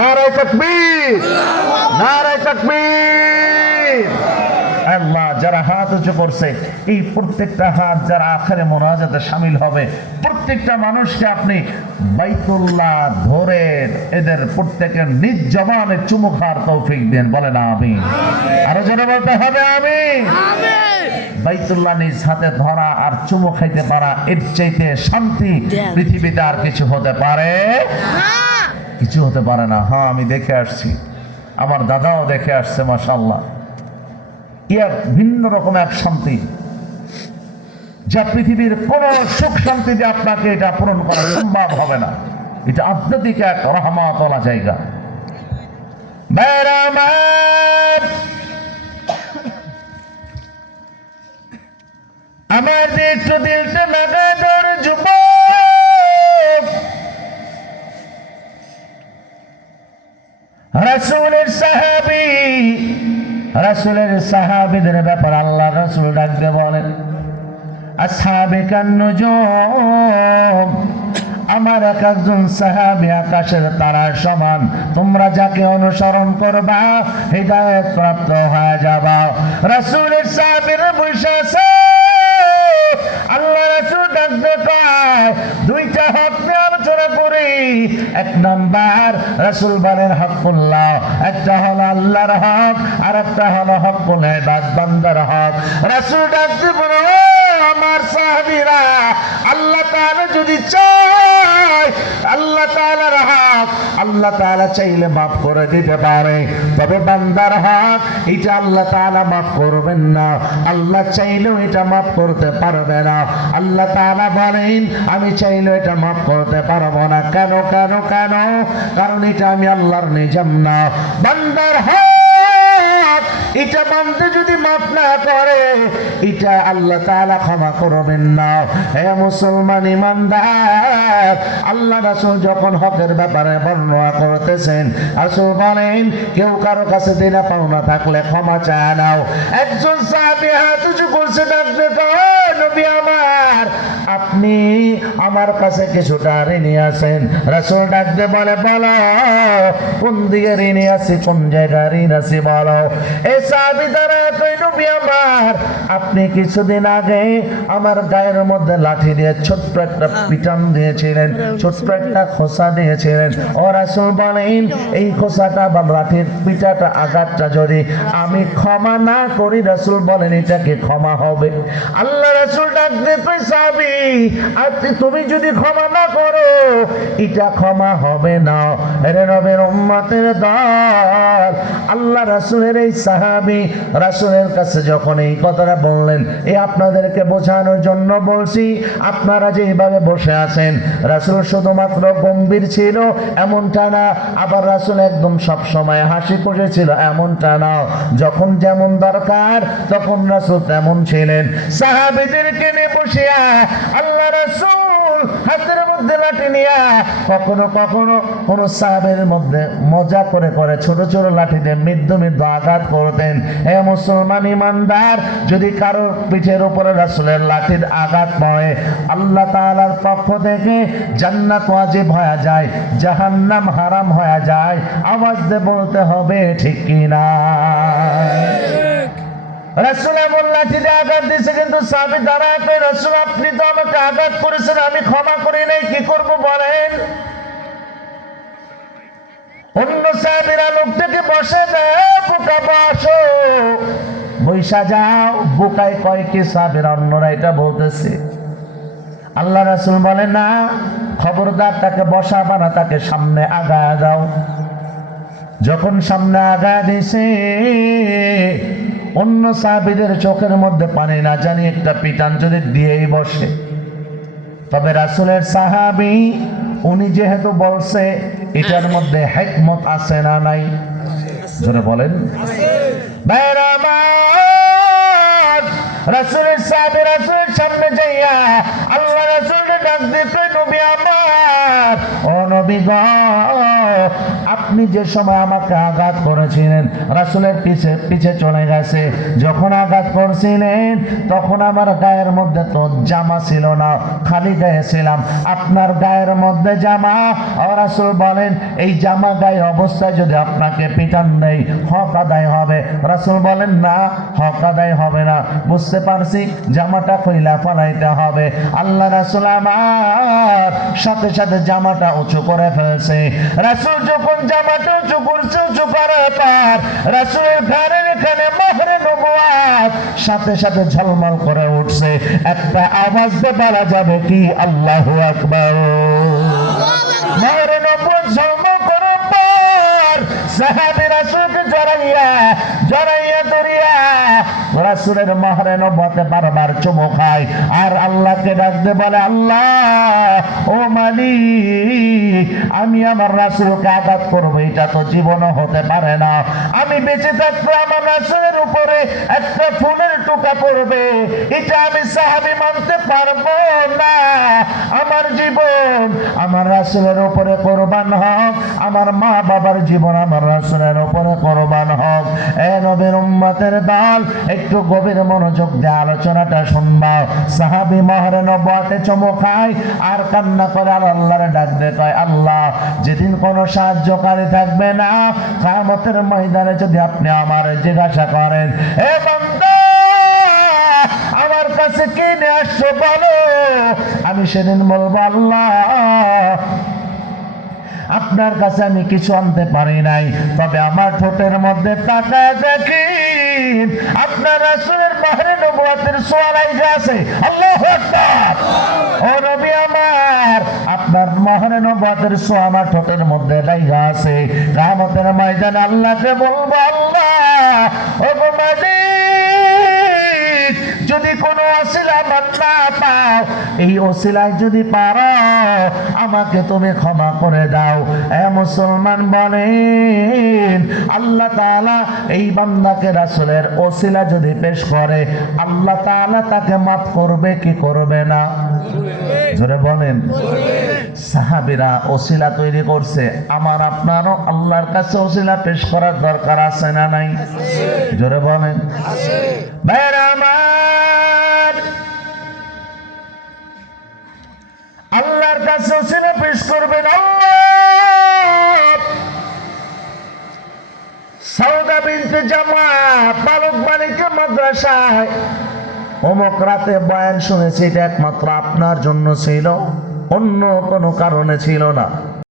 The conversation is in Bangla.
নারায়ে তাকবীর, নারায়ে তাকবীর। আল্লাহ, যারা হাত উঁচু করছে, এই প্রত্যেকটা হাত যারা আখেরে মুনাজাতে শামিল হবে, প্রত্যেকটা মানুষকে আপনি বাইতুল্লাহ ধরে এদের প্রত্যেকের নিজ জবানে চুমু খাওয়ার তৌফিক দেন। বলেন আমিন। আরো জোরে বলতে হবে আমিন। বাইতুল্লাহ নিজ হাতে ধরা আর চুমু খাইতে পারা, এর চাইতে শান্তি পৃথিবীতে আর কিছু হতে পারে কিছু হতে পারে না। হ্যাঁ, আমি দেখে আসছি, আমার দাদাও দেখে আসছে, মাশাআল্লাহ। ইয়ার ভিন্ন রকম এক শান্তি, যা পৃথিবীর কোন সুখ শান্তি দিয়ে আপনাকে এটা পূরণ করা সম্ভব হবে না। এটা আধ্যাত্মিক এক রহমতওয়ালা জায়গা। আমার যে একটু দিলটা লাগানোর যুবক, রাসূলের সাহাবী, রাসূলের সাহাবীদের ব্যাপার আল্লাহ রাসূল ডাকতে বলেন, আসহাবে কান নুজুম, আমার এক একজন সাহাবী আকাশের তারার সমান। তোমরা যাকে অনুসরণ করবা হিদায়াত প্রাপ্ত হয়ে যাবা। রাসূলের সাহাবীরা বসে আছে, আল্লাহ রাসূল ডাকতে কয়, দুইটা হক নিয়ে আলোচনা করি। এক নাম্বার, রাসূল বলেন হকুল্লাহ, একটা হলো আল্লাহর হক, আর একটা হলো হকুল ইবাদ, বান্দার হক। রাসূল ডাকতে বলে, আমার সাহাবীরা, আল্লাহ তাআলা যদি চায়, আল্লাহ তাআলার হক আল্লাহ তাআলা চাইলে মাফ করে দিতে পারে, তবে বান্দার হক এটা আল্লাহ তাআলা মাফ করবেন না। আল্লাহ চাইলেও এটা মাফ করতে পারবে না। আল্লাহ তাআলা বলেন, আমি চাইলেও এটা মাফ করতে পারবো না। কেন কেন কেন? কারণ এটা আমি আল্লাহর নিজাম না। বান্দার হক এটা বান্দা যদি মাফ না করে, এটা আল্লাহ তাআলা ক্ষমা করবেন না। হে মুসলমান ইমানদার, আল্লাহ রাসূল যখন হকের ব্যাপারে বর্ণনা করতেছেন, রাসূল বলেন, কেউ কারো কাছে দেনা পাওনা থাকলে ক্ষমা চায় নাও। একজন সাহাবী হাত উঁচু করছে, ডাকতে কয়, নবী আমার, আপনি আমার কাছে কিছুটা ঋণী আছেন। রাসূল ডাকতে বলে, বলো কোন দিকে ঋণী আছি, কোন জায়গায় ঋণ আছি বলো। এই সাহাবী দাঁড়ায় কই, নবী আমার, আপনি কিছুদিন আগে আমার গায়ের মধ্যে লাঠি দিয়ে ছোট্ট একটা পিটান দিয়েছিলেন, ছোট্ট একটা খোসা দিয়েছিলেন। ও রাসূল বলেন, এই খোসাটা বা লাঠির পিটাটা, আঘাতটা যদি আমি ক্ষমা না করি, রাসূল বলেন এটা কি ক্ষমা হবে? আল্লাহ রাসূল ডাকতে কই, সাহাবী, তুমি যদি ক্ষমা না করো, এটা ক্ষমা হবে না। এরে নবীর উম্মতের দল, আল্লাহ রাসূলের এই সাহাবী রাসূলের কাছে যখন এই কথাটা বললেন, এই আপনাদেরকে বোঝানোর জন্য বলছি, আপনারা যেভাবে বসে আছেন, রাসূল শুধুমাত্র গম্ভীর ছিল এমনটা না, আবার রাসূল একদম সব সময় হাসি খুশি ছিল এমনটা না। যখন যেমন দরকার তখন রাসূল তেমন ছিলেন। সাহাবীদেরকে নিয়ে বসিয়া আল্লাহ রাসূল হাতের মধ্যে লাঠি নিয়ে কখনো কখনো কোন সাহাবের মধ্যে মজা করে করে ছোট ছোট লাঠি দিয়ে মৃদু মৃদু আঘাত করতেন। হে মুসলমান ইমানদার, যদি কারো পিঠের উপরে রাসূলের লাঠির আঘাত পড়ে, আল্লাহ তাআলার পক্ষ থেকে জান্নাত ওয়াজিব হয়ে যায়, জাহান্নাম হারাম হয়ে যায়। আওয়াজ দিয়ে বলতে হবে ঠিক কি না? রাসূল এমন লাঠি দিয়ে আঘাত দিয়েছে, কিন্তু সাহাবী দাঁড়ায় কই, রাসূল আপনি তো আমাকে আঘাত করেছেন, আমি ক্ষমা করি নাই, কি করব বলেন? অন্য সাহাবীরা লোকটাকে বসে দেয়, বোকা বসো, বৈশা যাও। বোকায় কয় কি সাহাবীরা, অন্যরা এটা বলতেছে। আল্লাহ রাসূল বলে, না, খবরদার, তাকে বসাবা না, তাকে সামনে আগায় দাও। যখন সামনে আগায় দিছে, অন্য সাহাবীদের চোখের মধ্যে পানি না জানি একটা পিটান যদি দিয়েই বসে, তবে রাসূলের সাহাবী উনি যেহেতু বলছে, এটার মধ্যে হিকমত আছে না নাই? জোরে বলেন। ভাইরা আমার, রাসূলের সাহাবী রাসূলের সামনে যাইয়া আল্লাহ রাসূলকে ডাক দিতে, নবী আমার, ও নবী গো, আপনি যে সময় আমাকে আঘাত করেছিলেন, রাসূলের পিছে পিছে চলে গেছে। যখন আঘাত করছিলেন তখন আমার গায়ের মধ্যে তো জামা ছিল না, খালি গায়ে ছিলাম। আপনার গায়ের মধ্যে জামা। রাসূল বলেন এই জামা গায়ে অবস্থায় যদি আপনাকে পিটান নেই, হক আদায় হবে। রাসূল বলেন না, হক আদায় হবে না। বুঝতে পারছি, জামাটা কইলা ফলাইতে হবে। আল্লাহ রাসূল আমার সাথে সাথে জামাটা উঁচু করে ফেলছে। রাসূল যখন জামাটা উঁচু করছে, উঁচু করার পর রাসূলের ঘাড়ের এখানে মোহরে নবুয়াত সাথে সাথে ঝলমল করে উঠছে। একটা আওয়াজ দিয়ে বলা যাবে কি আল্লাহু আকবার। মোহরে নবুয়াত ঝলমল করার পর সাহাবী রাসূলকে জড়াইয়া ধরিয়া রাসূলের মোহরে নবুয়াতে বারবার চুমু খায় আর আল্লাহকে ডাকতে বলে, আল্লাহ ও মালিক, আমি আমার রাসূলকে আঘাত করবো এটা তো জীবনও হতে পারে না। আমি বেঁচে থাকতে আমার রাসূলের উপরে একটা ফুলের টোকা পড়বে, এটা আমি সাহাবী মানতে পারবো না। আমার জীবন আমার রাসূলের উপরে কোরবান হোক, আমার মা বাবার জীবন আমার রাসূলের উপরে কোরবান হোক। এ নবীর উম্মতের দল, একটু গভীর মনোযোগ দিয়ে আলোচনাটা শুনবা। সাহাবী মোহরে নবুয়াতে চুমু খায় আর কান্না করে আল্লাহর ডাক দেয়, কয় আল্লাহ, যেদিন কোনো সাহায্যকারী থাকবে না, কিয়ামতের ময়দানে যদি আপনি আমার জিজ্ঞাসা করেন, হে বান্দা আমার কাছে কি নিয়ে আসছো বলো, আমি সেদিন বলবো আল্লাহ আপনার কাছে আমি কিছু আনতে পারি নাই, তবে আমার ঠোঁটের মধ্যে তাকায় দেখি আপনার রাসূলের মোহরে নবুয়াতের ছোঁয়া লাগা আছে। আল্লাহু আকবার। ও নবী আমার, আপনার মোহরে নবুয়াতের ছোঁয়া আমার ঠোঁটের মধ্যে লাগা আছে। কিয়ামতের ময়দানে আল্লাহকে বলবো, আল্লাহ ও মালিক, যদি কোনো ওসিলা আমার না পাও, এই ওসিলায় যদি পারো আমাকে তুমি ক্ষমা করে দাও। এ মুসলমান বলেন, আল্লাহ তাআলা এই বান্দাকে রাসূলের ওসিলা যদি পেশ করে, আল্লাহ তাআলা তাকে মাফ করবে কি করবে না? জোরে বলেন। সাহাবীরা ওসিলা তৈরি করছে, আমার আপনারও আল্লাহর কাছে ওসিলা পেশ করার দরকার আছে না নাই? জোরে বলেন। ভাইরা আমার, আল্লাহর কাছে ওসিলা পেশ করবেন। সাউদা বিনতে জামা বালক বালিকা মাদ্রাসায় অমুক রাতে বয়ান শুনেছি, এটা একমাত্র আপনার জন্য ছিল, অন্য কোনো কারণে ছিল না।